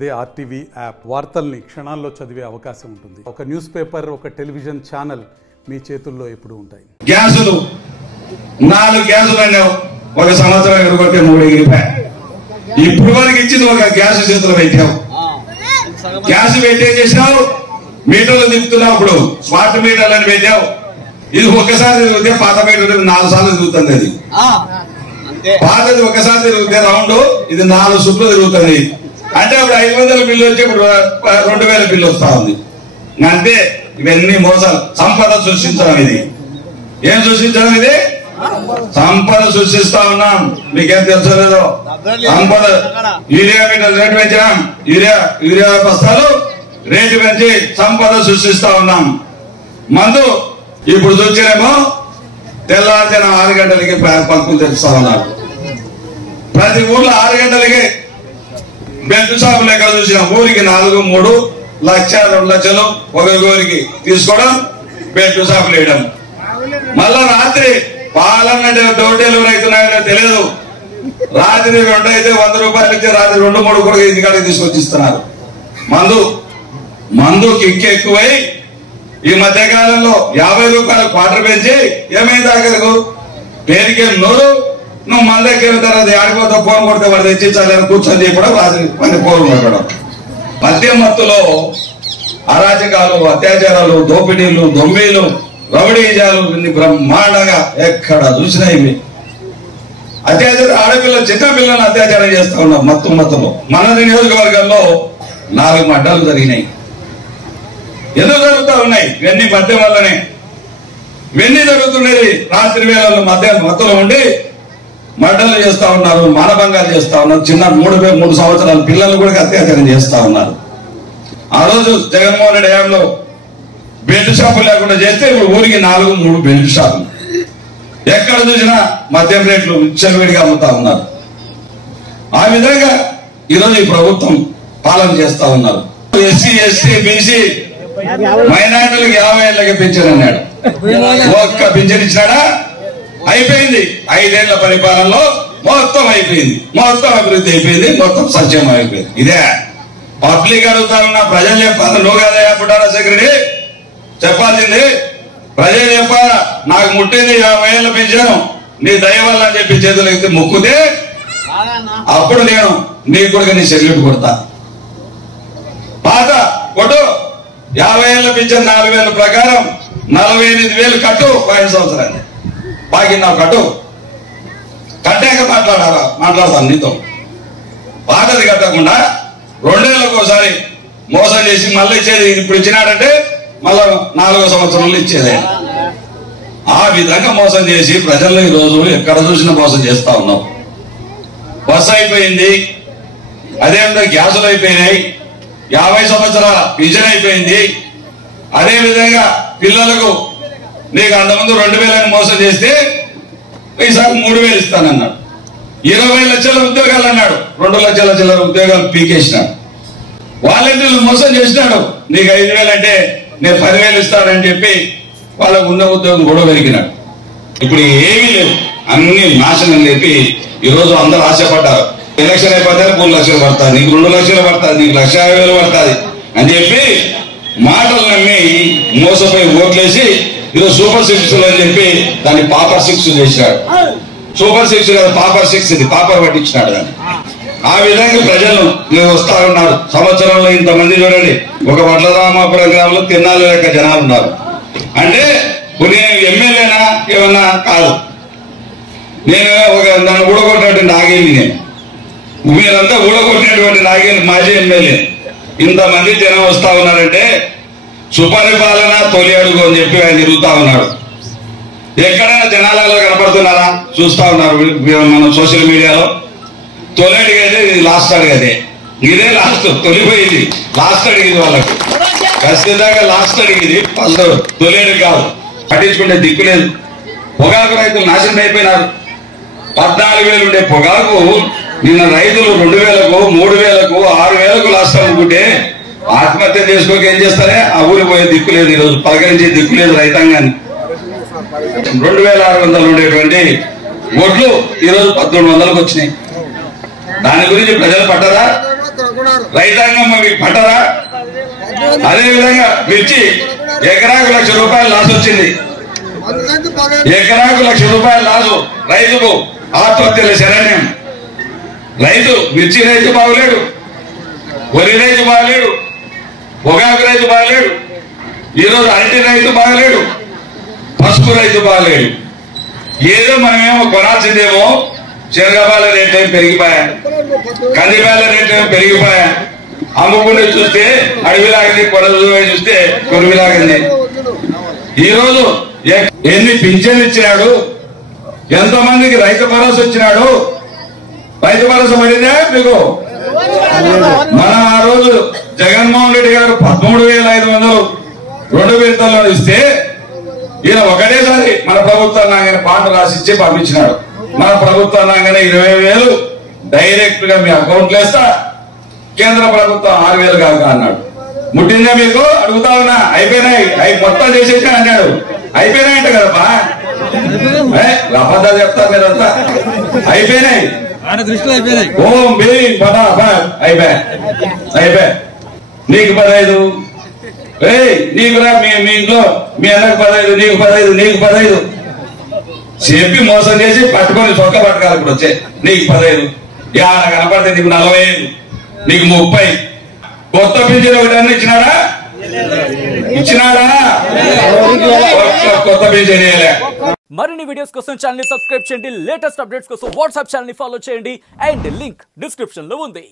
అదే RTV app వార్తల్ని క్షణాల్లో చదివే అవకాశం ఉంటుంది. ఒక న్యూస్ పేపర్, ఒక టెలివిజన్ ఛానల్ మీ చేతుల్లో ఎప్పుడు ఉంటాయి. గ్యాసులు 4 గ్యాసులు అన్నావు, ఒక సంవత్సరం ఎదుర్కొంటే 3 ఎగిరిపోయాయి. ఇప్పుడు వరకు ఇచ్చింది ఒక గ్యాస్ చేతులు పెట్టావు. గ్యాస్ పెట్టే చేసినావు, మీటర్లు తిప్పుతున్నావు. ఇప్పుడు స్మార్ట్ మీటర్లు అని పెట్టావు. ఇది ఒక్కసారి తిరిగితే పాత మీటర్ 4 సార్లు తిరుగుతుంది. అది పాతది ఒకసారి తిరిగితే రౌండ్, ఇది 4 సుట్లు తిరుగుతుంది. అంటే ఇప్పుడు 500 బిల్లు వచ్చి ఇప్పుడు 2000 బిల్లు వస్తా ఉంది. అంటే ఇవన్నీ మోసాలు. సంపద సృష్టించడం ఇది. ఏం సృష్టించడం ఇది? సంపద సృష్టిస్తా ఉన్నాం. మీకేం తెలుసో లేదో సంపద. యూరియా మీటర్లు రేటు పెంచాం, యూరియా బస్తాలు రేటు పెంచి సంపద సృష్టిస్తా ఉన్నాం. మందు ఇప్పుడు చూసినేమో తెల్లారిన 6 గంటలకి పంపులు తెరుస్తా ఉన్నారు. ప్రతి ఊర్లో 6 గంటలకి బెల్ట్ షాపులు ఎక్కడ చూసిన ఊరికి 4, 3 లక్ష 2 లక్షలు ఒకరికి తీసుకోవడం, బెల్ట్ షాపులు వేయడం. మళ్ళా రాత్రి పాలన్న డోర్ డెలివరీ అవుతున్నాయో తెలియదు. రాత్రి 2 అయితే 100 రూపాయలు ఇచ్చి రాత్రి 2, 3 కూడా ఇంటికాడికి తీసుకొచ్చి ఇస్తున్నారు. మందు కిక్ ఎక్కువై ఈ మధ్య కాలంలో 50 రూపాయలు క్వార్టర్ పెంచి ఏమైంది ఆఖరకు పేరుకే నోరు. నువ్వు మన దగ్గర తర్వాత ఆడిపోతా ఫోన్ కొడితే వాడు తెచ్చించాలని కూర్చొని చెప్పడం, రాత్రి పని ఫోన్ కొట్టడం. మద్యం మత్తులో అరాచకాలు, అత్యాచారాలు, దోపిడీలు, దొంబీలు, రౌడీజాలు బ్రహ్మాండంగా ఎక్కడ చూసినా ఇవి. అత్యాచారం, ఆడపిల్ల చిన్న పిల్లలను అత్యాచారం చేస్తా ఉన్నాం మత్తులో. మన నియోజకవర్గంలో 4 మడ్డలు జరిగినాయి. ఎందుకు జరుగుతూ ఉన్నాయి? ఇవన్నీ మద్యం వల్లనే. ఇవన్నీ జరుగుతున్నది రాత్రి వేళల్లో మద్యం మత్తులో ఉండి మర్డర్లు చేస్తా ఉన్నారు, మానభంగాలు చేస్తా ఉన్నారు. చిన్న 3 సంవత్సరాల పిల్లలు కూడా అత్యాచారం చేస్తా ఉన్నారు. ఆ రోజు జగన్మోహన్ రెడ్డి హయాంలో బెల్ట్ షాపులు లేకుండా చేస్తే ఇప్పుడు ఊరికి 4, 3 బెల్ట్ షాపులు. ఎక్కడ చూసినా మద్యం రేట్లు విచ్చలవిడిగా అమ్ముతా ఉన్నారు. ఆ విధంగా ఈరోజు ఈ ప్రభుత్వం పాలన చేస్తా ఉన్నారు. ఎస్సీ, ఎస్టీ, బీసీ మైనారిటీలకు 50 ఏళ్ళకి పింఛన్ అన్నాడు. ఒక్క పింఛన్ ఇచ్చినాడా? అయిపోయింది. 5 ఏళ్ల పరిపాలనలో మొత్తం అయిపోయింది, మొత్తం అభివృద్ధి అయిపోయింది, మొత్తం సంక్షేమం అయిపోయింది. ఇదే పబ్లిక్ అడుగుతారన్నా, ప్రజలు చెప్పాలి. నువ్వు కదా పుట్టారా సెక్రటరీ చెప్పాల్సింది? ప్రజలు చెప్పాలా? నాకు ముట్టింది 50 ఏళ్ళ పెంచాను, నీ దయ వల్ల అని చెప్పి చేతులు ఎత్తి మొక్కుతే అప్పుడు నేను నీ కూడా నీ సెల్యూట్ కొడతా. పాత కొట్టు 50 ఏళ్ళ పెంచాను 4,000 ప్రకారం 48,000 కట్టు 5 సంవత్సరాన్ని. బాకీ నాకు కట్టాక మాట్లాడతాను నీతో. పాతది కట్టకుండా 2 ఏళ్ళకు ఒకసారి మోసం చేసి మళ్ళీ ఇచ్చేది. ఇప్పుడు ఇచ్చినాడంటే మళ్ళా 4వ సంవత్సరంలో ఇచ్చేది. ఆ విధంగా మోసం చేసి ప్రజల్లో ఈ రోజు ఎక్కడ చూసినా మోసం చేస్తా ఉన్నాం. బస్సు అయిపోయింది, అదేవిధంగా గ్యాసులు అయిపోయినాయి, 50 సంవత్సరాల పింఛన్ అయిపోయింది. అదేవిధంగా పిల్లలకు నీకు అంతకుముందు 2,000 మోసం చేస్తే ఈసారి 3,000 ఇస్తానన్నాడు. 20 లక్షల ఉద్యోగాలు అన్నాడు, 2 లక్షల చిల్లర ఉద్యోగాలు పీకేసినాడు. వాలంటీర్లు మోసం చేసినాడు. నీకు 5,000 అంటే నేను 10,000 ఇస్తానని చెప్పి వాళ్ళకు ఉన్న ఉద్యోగం కూడా పెరిగినాడు. ఇప్పుడు ఏమీ లేవు, అన్ని నాశనం చెప్పి ఈరోజు అందరూ ఆశపడ్డారు. ఎలక్షన్ అయిపోతే 3 లక్షలు పడుతుంది, నీకు 2 లక్షలు పడుతుంది, నీకు 1,50,000 పడుతుంది అని చెప్పి మాటలు నమ్మి మోసపోయి ఓట్లేసి ఈరోజు సూపర్ 6 అని చెప్పి దాన్ని పాపర్ 6 చేసినాడు. సూపర్ 6 కాదు, పాపర్ 6. ఇది పాపర్ పట్టించినాడు దాన్ని. ఆ విధంగా ప్రజలు వస్తా ఉన్నారు. సంవత్సరంలో ఇంతమంది చూడండి. ఒక వడ్లరామాపురం గ్రామంలో తిన్నాళ్ళు లెక్క జనాలు ఉన్నారు. అంటే కొన్ని ఎమ్మెల్యేనా ఏమన్నా కాదు. నేను నన్ను ఊడగొట్టినటువంటి నాగేలి, మీరంతా ఊడగొట్టినటువంటి నాగేలి మాజీ ఎమ్మెల్యే. ఇంతమంది జనం వస్తా ఉన్నారంటే సుపరిపాలన తొలి అడుగు అని చెప్పి ఆయన తిరుగుతా ఉన్నాడు. ఎక్కడైనా జనాలలో కనపడుతున్నారా? చూస్తా ఉన్నారు మనం సోషల్ మీడియాలో. తొలి అడిగి అయితే ఇది లాస్ట్ అడుగు. ఇదే లాస్ట్, తొలిపోయింది లాస్ట్ అడిగింది వాళ్ళకి. ఖచ్చితంగా లాస్ట్ అడిగింది, ఫస్ట్ తొలి అడుగు కాదు. పట్టించుకుంటే దిక్కు లేదు. పొగాకు రైతులు నాశనం అయిపోయినారు. 14,000 ఉండే పొగాకు నిన్న రైతులు 2,000కు, 3,000కు, 6,000కు లాస్ట్ అమ్ముకుంటే ఆత్మహత్య చేసుకోక ఏం చేస్తారే? ఆ ఊరి పోయే దిక్కు లేదు, ఈరోజు పలకరించే దిక్కు లేదు రైతాంగాన్ని. 2,600 ఉండేటువంటి ఒడ్లు ఈరోజు 1,300కు వచ్చినాయి. దాని గురించి ప్రజలు పట్టరా? రైతాంగం మీకు పట్టరా? అదేవిధంగా మిర్చి ఎకరాకు ₹1,00,000 లాస్ వచ్చింది. ఎకరాకు ₹1,00,000 లాసు. రైతుకు ఆత్మహత్యల శరణ్యం. రైతు మిర్చి రైతు బాగలేడు, వరి రైతు బాగలేడు, పొగాకు రైతు బాగలేడు, ఈరోజు అరటి రైతు బాగలేడు, పసుపు రైతు బాగలేడు. ఏదో మనమేమో కొనాల్సిందేమో శనగపాల రేట్లు ఏమి పెరిగిపోయా, కందిపాల రేట్లు ఏమి పెరిగిపోయా, అమ్ముకుంటే చూస్తే అడవిలాగింది, కొడలు చూస్తే కొడువిలాగింది. ఈరోజు ఎన్ని పింఛన్లు ఇచ్చినాడు, ఎంతమందికి రైతు భరోసా ఇచ్చినాడు? రైతు భరోసా పడిందా మీకు? మనం ఆ రోజు జగన్మోహన్ రెడ్డి గారు 13,500 2 విడతల్లో ఇస్తే ఈయన ఒకటేసారి మన ప్రభుత్వాన్ని పాట రాసిచ్చి పంపించినాడు. మన ప్రభుత్వాన్ని 20,000 డైరెక్ట్ గా మీ అకౌంట్ వేస్తా, కేంద్ర ప్రభుత్వం 6,000 కాదు అన్నాడు. ముట్టిందా మీకు? అడుగుతా ఉన్నా. అయిపోయినాయి, అవి మొత్తం చేసేసి అన్నాడు. అయిపోయినాయంట కదమ్మా, అబద్ధాలు చెప్తారు మీరంతా. అయిపోయినాయి, ఓం భీం పదా అయిపోయా. నీకు 15, నీకురా, మీ ఇంట్లో మీ అన్నకు 15, నీకు 15, నీకు 15 చెప్పి మోసం చేసి పట్టుకొని చొక్క పట్టుకాలి. ఇప్పుడు వచ్చే నీకు 15, కనపడితే నీకు 45, నీకు 30. కొత్త పింఛన్ ఒకటి ఇచ్చినాడా? కొత్త పింఛన్ ఇవ్వలే. మరిన్ని వీడియోస్ కోసం ఛానల్ ని సబ్స్క్రైబ్ చేయండి. లేటెస్ట్ అప్డేట్స్ కోసం వాట్సాప్ ఛానల్ ని ఫాలో చేయండి. అండ్ లింక్ డిస్క్రిప్షన్ లో ఉంది.